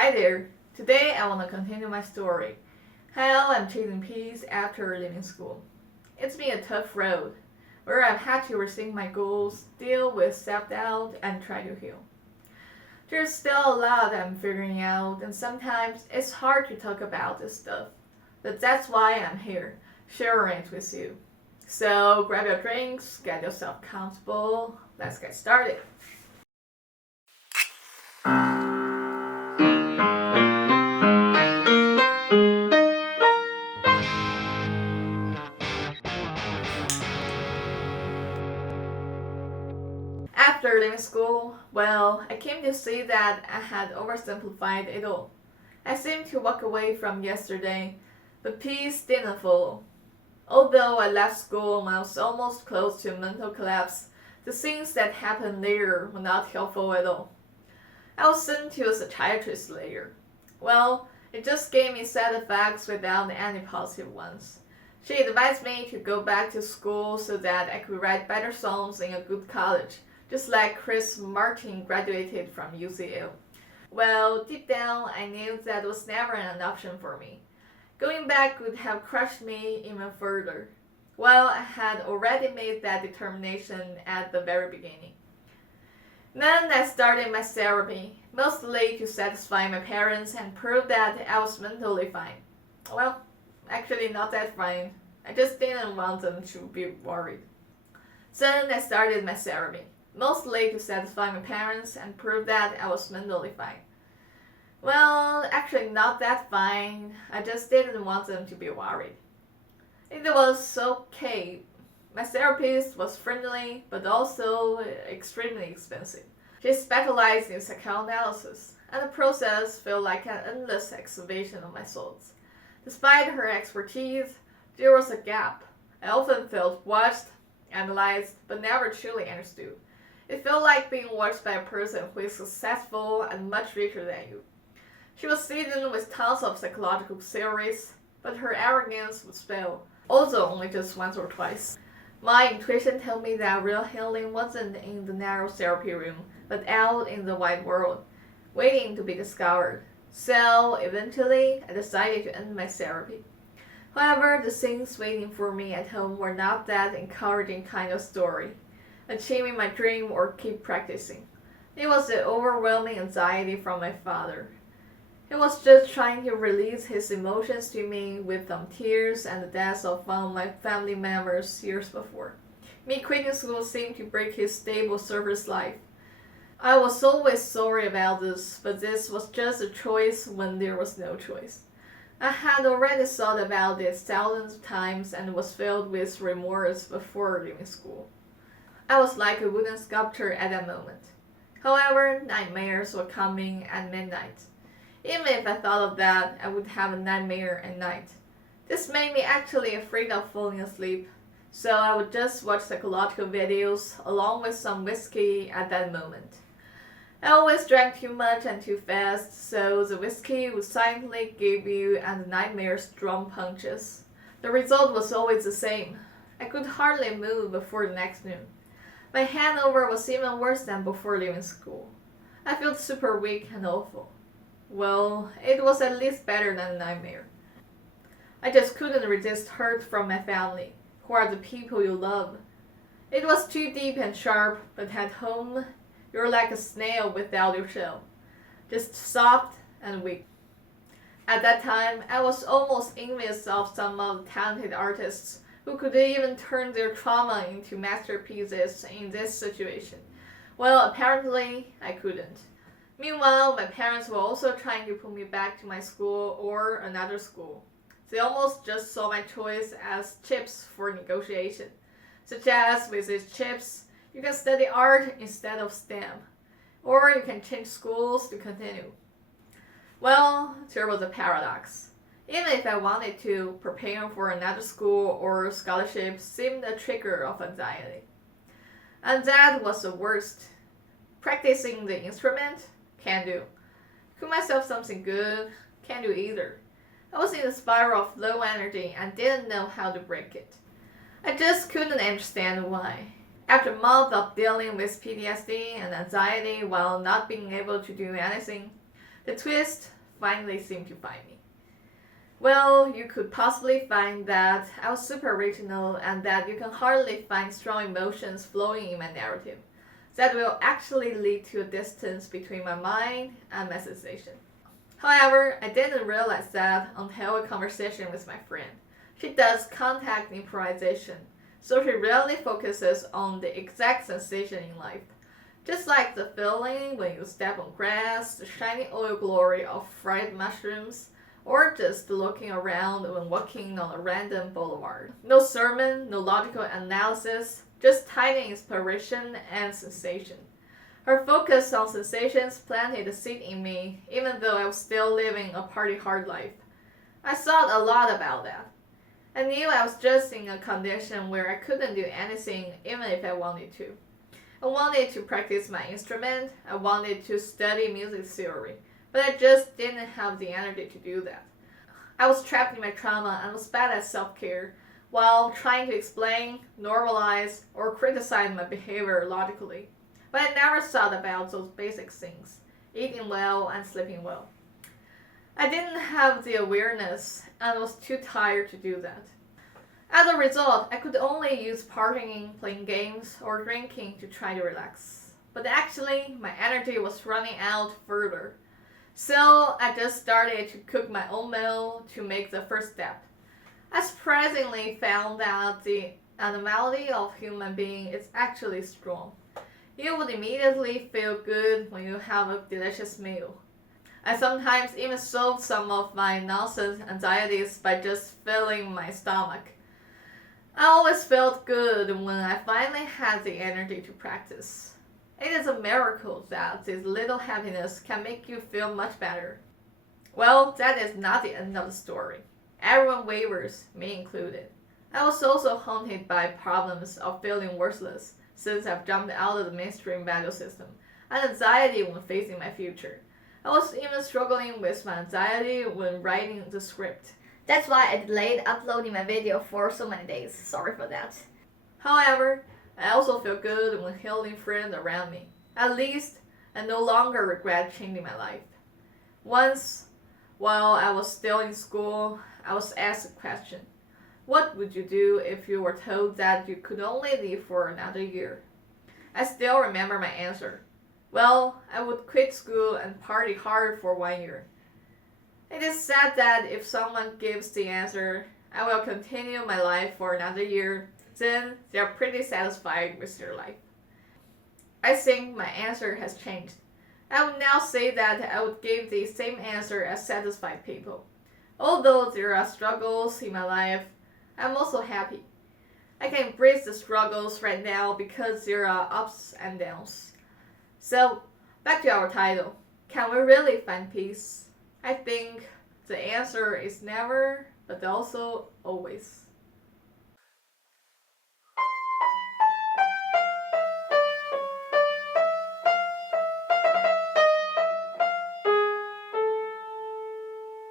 Hi there. Today I want to continue my story. How I'm chasing peace after leaving school. It's been a tough road, where I've had to rethink my goals, deal with self-doubt, and try to heal. There's still a lot I'm figuring out, and sometimes it's hard to talk about this stuff. But that's why I'm here, sharing it with you. So grab your drinks, get yourself comfortable. Let's get started. After leaving school, well, I came to see that I had oversimplified it all. I seemed to walk away from yesterday, but peace didn't follow. Although I left school when I was almost close to mental collapse, the things that happened later were not helpful at all. I was sent to a psychiatrist later. Well, it just gave me side effects without any positive ones. She advised me to go back to school so that I could write better songs in a good college, just like Chris Martin graduated from UCL. Well, deep down, I knew that was never an option for me. Going back would have crushed me even further. Well, I had already made that determination at the very beginning. Then I started my therapy, mostly to satisfy my parents and prove that I was mentally fine. Well, actually not that fine. I just didn't want them to be worried. Then I started my therapy, mostly to satisfy my parents and prove that I was mentally fine. Well, actually not that fine. I just didn't want them to be worried. It was okay. My therapist was friendly, but also extremely expensive. She specialized in psychoanalysis, and the process felt like an endless excavation of my thoughts. Despite her expertise, there was a gap. I often felt watched, analyzed, but never truly understood. It felt like being watched by a person who is successful and much richer than you. She was seasoned with tons of psychological theories, but her arrogance would spill, although only just once or twice. My intuition told me that real healing wasn't in the narrow therapy room, but out in the wide world, waiting to be discovered. So, eventually, I decided to end my therapy. However, the things waiting for me at home were not that encouraging kind of story. Achieving my dream or keep practicing. It was the overwhelming anxiety from my father. He was just trying to release his emotions to me with some tears and the death of one of my family members years before. Me quitting school seemed to break his stable surface life. I was always sorry about this, but this was just a choice when there was no choice. I had already thought about this thousands of times and was filled with remorse before leaving school. I was like a wooden sculpture at that moment. However, nightmares were coming at midnight. Even if I thought of that, I would have a nightmare at night. This made me actually afraid of falling asleep, so I would just watch psychological videos along with some whiskey at that moment. I always drank too much and too fast, so the whiskey would silently give you and the nightmares drum punches. The result was always the same. I could hardly move before the next noon. My hangover was even worse than before leaving school. I felt super weak and awful. Well, it was at least better than a nightmare. I just couldn't resist hurt from my family, who are the people you love. It was too deep and sharp, but at home, you're like a snail without your shell, just soft and weak. At that time, I was almost envious of some of the talented artists who could even turn their trauma into masterpieces in this situation. Well, apparently, I couldn't. Meanwhile, my parents were also trying to put me back to my school or another school. They almost just saw my choice as chips for negotiation, such as with these chips, you can study art instead of STEM, or you can change schools to continue. Well, there was a paradox. Even if I wanted to, preparing for another school or scholarship seemed a trigger of anxiety. And that was the worst. Practicing the instrument? Can't do. Cook myself something good? Can't do either. I was in a spiral of low energy and didn't know how to break it. I just couldn't understand why. After months of dealing with PTSD and anxiety while not being able to do anything, The twist finally seemed to find me. Well, you could possibly find that I was super original and that you can hardly find strong emotions flowing in my narrative. That will actually lead to a distance between my mind and my sensation. However, I didn't realize that until a conversation with my friend. She does contact improvisation, so she rarely focuses on the exact sensation in life. Just like the feeling when you step on grass, the shiny oil glory of fried mushrooms, or just looking around when walking on a random boulevard. No sermon, no logical analysis, just tiny inspiration and sensation. Her focus on sensations planted a seed in me, even though I was still living a party hard life. I thought a lot about that. I knew I was just in a condition where I couldn't do anything even if I wanted to. I wanted to practice my instrument, I wanted to study music theory, but I just didn't have the energy to do that. I was trapped in my trauma and was bad at self-care, while trying to explain, normalize, or criticize my behavior logically. But I never thought about those basic things, eating well and sleeping well. I didn't have the awareness and was too tired to do that. As a result, I could only use partying, playing games, or drinking to try to relax. But actually, my energy was running out further. So I just started to cook my own meal to make the first step. I surprisingly found that the animality of human being is actually strong. You would immediately feel good when you have a delicious meal. I sometimes even solved some of my nonsense anxieties by just filling my stomach. I always felt good when I finally had the energy to practice. It is a miracle that this little happiness can make you feel much better. Well, that is not the end of the story. Everyone wavers, me included. I was also haunted by problems of feeling worthless since I've jumped out of the mainstream value system, and anxiety when facing my future. I was even struggling with my anxiety when writing the script. That's why I delayed uploading my video for so many days. Sorry for that. However, I also feel good when healing friends around me. At least, I no longer regret changing my life. Once, while I was still in school, I was asked a question. What would you do if you were told that you could only live for another year? I still remember my answer. Well, I would quit school and party hard for 1 year. It is said that if someone gives the answer, I will continue my life for another year, then they are pretty satisfied with their life. I think my answer has changed. I would now say that I would give the same answer as satisfied people. Although there are struggles in my life, I'm also happy. I can embrace the struggles right now because there are ups and downs. So, back to our title. Can we really find peace? I think the answer is never, but also always.